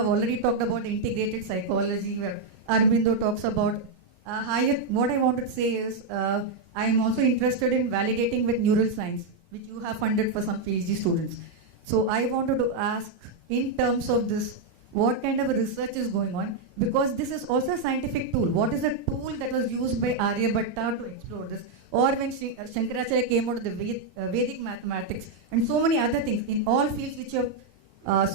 I've already talked about integrated psychology, where Arvindo talks about what I wanted to say is I'm also interested in validating with neural science, which you have funded for some PhD students. So I wanted to ask, in terms of this, what kind of research is going on? Because this is also a scientific tool. What is the tool that was used by Aryabhatta to explore this? Or when Shankaracharya came out of the Vedic mathematics and so many other things in all fields which have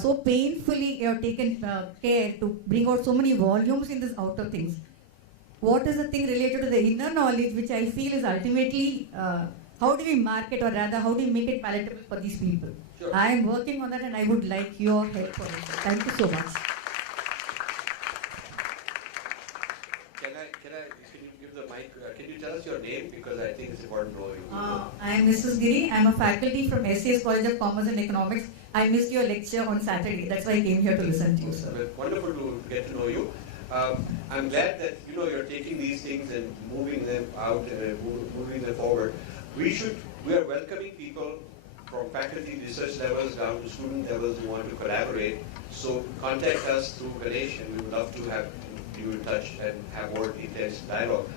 so painfully taken care to bring out so many volumes in this outer things. What is the thing related to the inner knowledge, which I feel is ultimately how do we market, or rather how do we make it palatable for these people? Sure. I am working on that and I would like your help for it. Thank you so much. Can you give the mic? Can you tell us your name? Because I think it's important to know you. I am Mrs. Giri. I am a faculty from SAS College of Commerce and Economics. I missed your lecture on Saturday. That's why I came here to listen to you, sir. Well, wonderful to get to know you. I'm glad that you're taking these things and moving them out, moving them forward. We are welcoming people from faculty research levels down to student levels who want to collaborate. So contact us through Ganesh, and we would love to have you in touch and have more intense dialogue.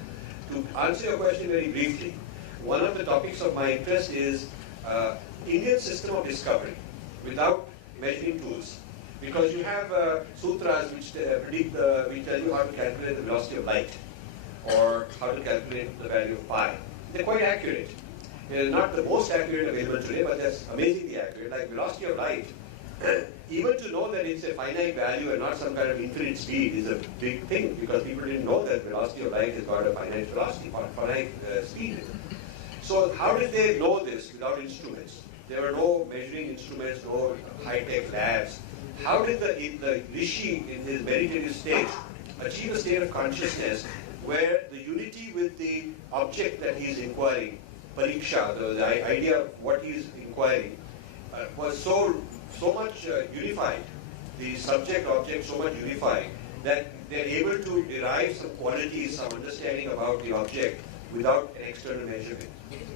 To answer your question very briefly, one of the topics of my interest is Indian system of discovery without measuring tools. Because you have sutras which which tell you how to calculate the velocity of light or how to calculate the value of pi. They're quite accurate. They're not the most accurate available today, but that's amazingly accurate. Like velocity of light, even to know that it's a finite value and not some kind of infinite speed is a big thing, because people didn't know that velocity of light has got a finite velocity, finite speed. So how did they know this without instruments? There were no measuring instruments, no high-tech labs. How did the Rishi in his meditative state achieve a state of consciousness where the unity with the object that he is inquiring, pariksha, the idea of what he is inquiring, was so much unified, the subject-object so much unified, that they're able to derive some qualities, some understanding about the object without an external measurement.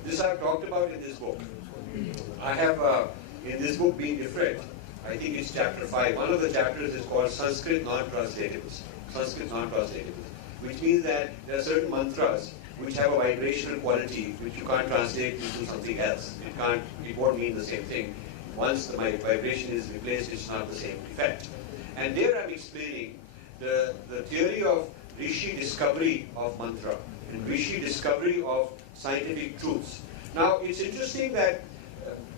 This I've talked about in this book. I have, in this book, Being Different, I think it's chapter 5. One of the chapters is called Sanskrit non-translatables. Sanskrit non-translatables, which means that there are certain mantras which have a vibrational quality which you can't translate into something else. It won't mean the same thing. Once the vibration is replaced, it's not the same effect. And there I'm explaining the theory of Rishi discovery of mantra and Rishi discovery of scientific truths. Now, it's interesting that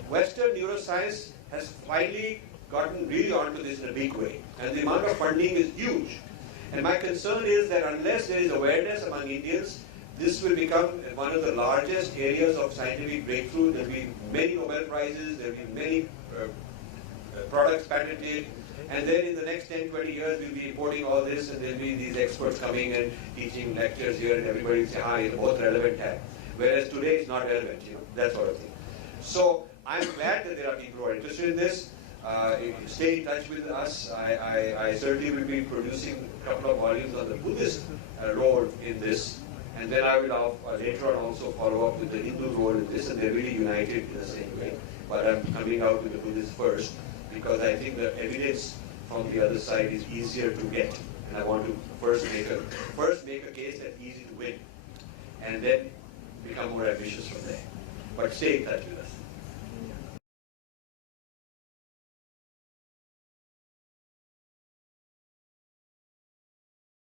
Western neuroscience has finally gotten really onto this in a big way, and the amount of funding is huge. And my concern is that unless there is awareness among Indians, this will become one of the largest areas of scientific breakthrough. There will be many Nobel Prizes, there will be many products patented, and then in the next 10, 20 years we'll be importing all this, and there will be these experts coming and teaching lectures here, and everybody will say, it's both relevant hai. Whereas today it's not relevant, that sort of thing. So I'm glad that there are people who are interested in this. Stay in touch with us. I certainly will be producing a couple of volumes on the Buddhist role in this, and then I will later on also follow up with the Hindu role in this, and they're really united in the same way. But I'm coming out with the Buddhist first, because I think the evidence from the other side is easier to get, and I want to first make a case that's easy to win, and then become more ambitious from there. But stay in touch with us.